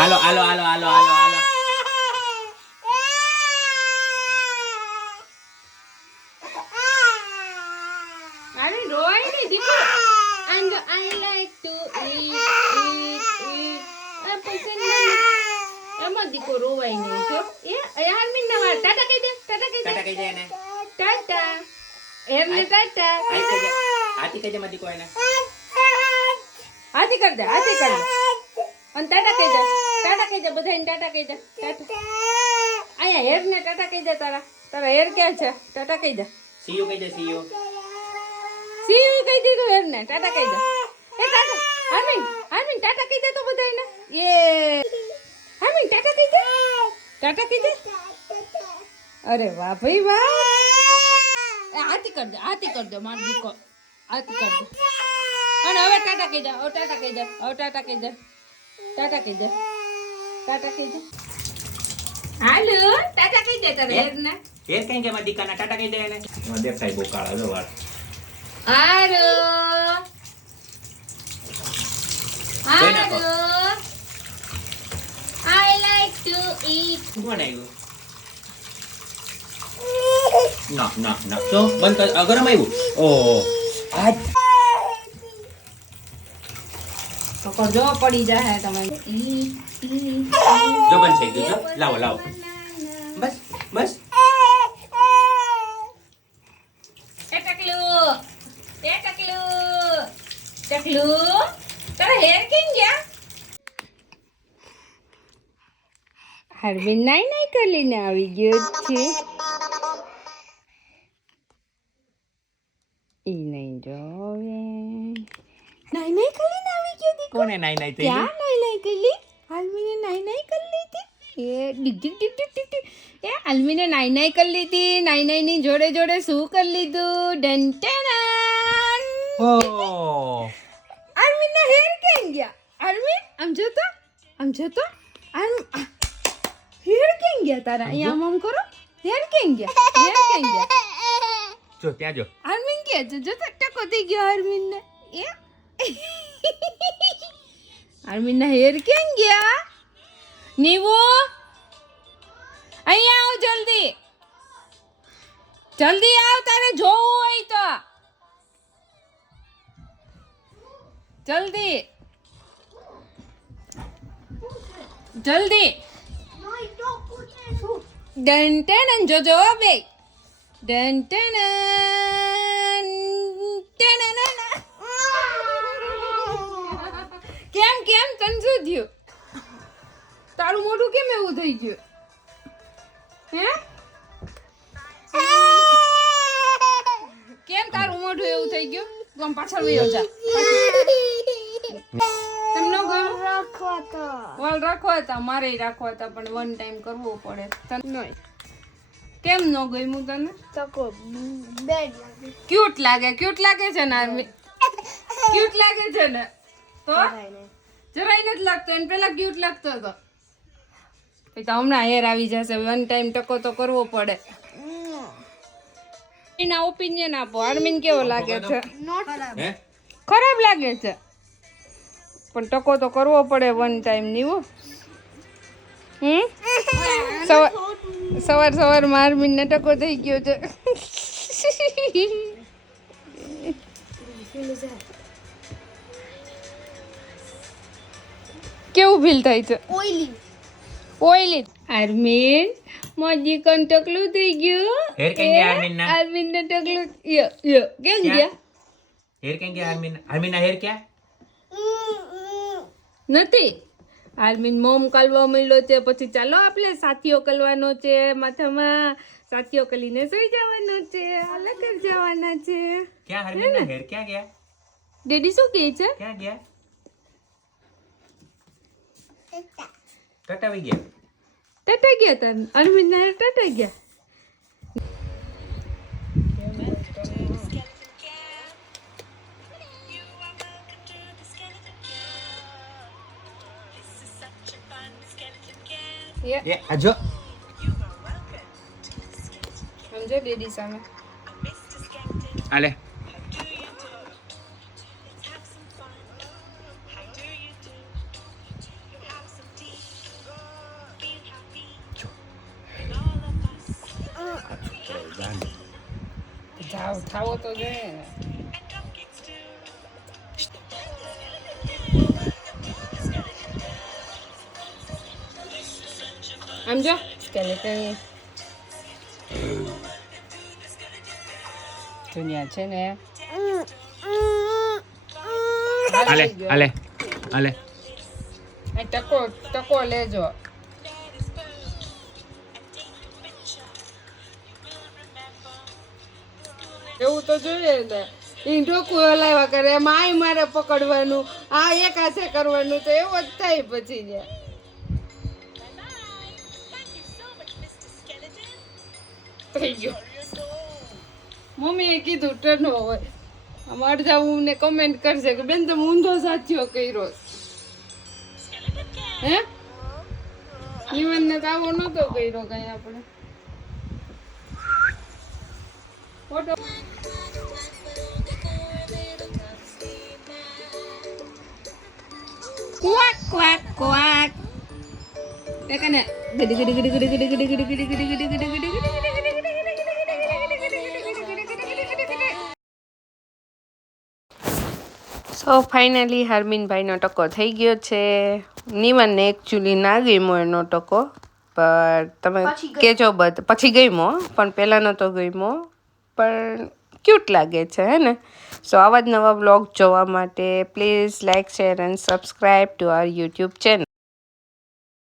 હાલો હાલો હાલો હાલો હાલો હાલો અરે રોય નહીં દીકરો and I like to eat eat eat. આ પસંદ નહીં એમાં દીકો રોવાય નહીં જો એ યાર મીન નવા ટાટા કહી દે ટાટા કહી દે ટાટા કહી દે એને ટાટા એમને ટાટા હાથ કહી દે હાથી કહી દે મારી દીકો એને હાથી કર દે હાથી કર દે અને ટાટા કહી દે ટાટા કહી દે બધાને ટાટા કહી દે ટાટા અહીંયા હેર ને ટાટા કહી દે તારા તારા હેર ક્યાં છે ટાટા કહી દે સીયુ કહી દે સીયુ યુ કહી દીધું હેર ને ટાટા કહી દે એ ટાટા હરમીન હરમીન ટાટા કહી દે તો બધાને યે હરમીન ટાટા કહી દે ટાટા કહી દે અરે વાહ ભાઈ વાહ એ આતી કર દે આતી કર દે માર દીકો આતી કર દે અને હવે ટાટા કહી દે હવે ટાટા કહી દે હવે ટાટા કહી દે ટાટા કહી દે ટાટા કહી દે. હાલો ટાટા કહી દે તારે ને હેર કઈ કે મારી દીકાના ટાટા કહી દે એને? દેખાય બહુ કાળા જો વાળ. હાલો. હાલો. આઈ લાઈક ટુ ઈટ શું બનાવ્યું? ના ના ના તો બંધ કર. ગરમ આવ્યું. ઓ આજ તો જો પડી જાય તમે. જો બંધ થઈ ગયું જો. લાવો લાવો. બસ બસ. નાઈ નાઈ કરીને આવી ગયો છે. ઈ નહીં જોવે નાઈ નાઈ કરીને આવી ગયો દીકરો કોને નાઈ નાઈ થઈ ક્યાં નાઈ નાઈ કરી આલમીને નાઈ નાઈ કરી લીધી એ ડીક ડીક ડીક ડીક ડીક ડીક. એ આલમીને નાઈ નાઈ કરી લીધી નાઈ નાઈ ની જોડે જોડે શું કરી લીધું ડંટણ ઓહ આલમીનના હેર કેમ ગયા આલમીન આમ જો તો આમ જો તો આમ આ. હેર કેમ ગયા તારા અહીંયા આમ આમ કરો હેર કેમ ગયા હેર કેમ ગયા જો ત્યાં જો આર્મિન કે છે જો તો ટકો થઈ ગયો આર્મિન ને એ આર્મિન ના હેર કેમ ગયા નીવો અહીંયા આવ જલ્દી જલ્દી આવ તારે જોવું હોય તો જલ્દી જલ્દી ડન જોજો હો બે ડન કેમ કેમ? તન શું થયું? તારું મોઢું કેમ એવું થઈ ગયું? હે? કેમ તારું મોઢું એવું થઈ ગયું? તું આમ પાછળ વયો જા. તમને વાલ રાખવા હતા મારે રાખવા હતા પણ વન ટાઈમ કરવો પડે. તને કેમ ન ગયું તને? ક્યુટ લાગે. ક્યુટ લાગે છે ને ક્યુટ લાગે છે ને? તો? જરાય નથી લાગતો એને પેલા ક્યુટ લાગતો હતો. પછી તો હમણાં હેર આવી જશે વન ટાઈમ ટકો તો કરવો પડે. એના ઓપિનિયન આપો આર્મીન કેવો લાગે છે? ખરાબ. લાગે છે. પણ ટકો તો કરવો પડે વન ટાઈમ નીવો હમ? સવાર સવાર સવાર આર્મીન ને ટકો થઈ ગયો છે. કેવું ફીલ થાય છે? ઓઈલી આર્મીન મોજી કોણ ટકલું થઈ ગયું. હેર કેમ ગયા આર્મીનના? આર્મીન ને ટકલું યો યો. કેમ ગયા? હેર કેમ ગયા આર્મીન આર્મીના હેર ક્યાં? નથી. આર્મીન મોમ કલવા મળ્યો છે પછી ચાલો આપણે સાથીઓ કલવાનો છે માથામાં સાથીઓ કલીને સુઈ જવાનો છે અલગ જવાના છે. ક્યાં આર્મીના હેર ક્યાં ગયા? ડેડી શું કહે છે? ક્યાં ગયા? કટાવી ગયા ટટા ગયા તન અરવિંદ ના ટટા ગયા Yeah. એ આજો સમજો ડેડી સામે આલે જાવ થાવો તો જોઈએ ને આમ જો સ્કેલેટન દુનિયા છે ને. હાલે હાલે હાલે ટકો ટકો લેજો. એવું તો જોઈએ ને. ઈ ઢોકું હલાવ્યા કરે એમાં આય મારે પકડવાનું, આ એક હાથે કરવાનું તો એવો જ થાય પછી જે. થઈ ગયો. મમ્મીએ કીધું ટર્ન હોય. આમ અડધા ને કમેન્ટ કરશે કે બેન તમે ઊંધો સાથીઓ કર્યો. હે? જીવનને તો આવો નતો કર્યો કઈ આપણે. ફોટો દેખાને ગડી ગડી ગડી ગડી ગડી ગડી ગડી ગડી ગડી ગડી ગડી ગડી સો ફાઇનલી હરમીનભાઈનો ટકો થઈ ગયો છે નીવનને એકચ્યુઅલી ના ગમ્યો એનો ટકો પણ તમે કહેજો બધ પછી ગમ્યો પણ પહેલાંનો તો ગમ્યો પણ ક્યુટ લાગે છે હે ને સો આવા જ નવા બ્લોગ જોવા માટે please like share and subscribe to our YouTube channel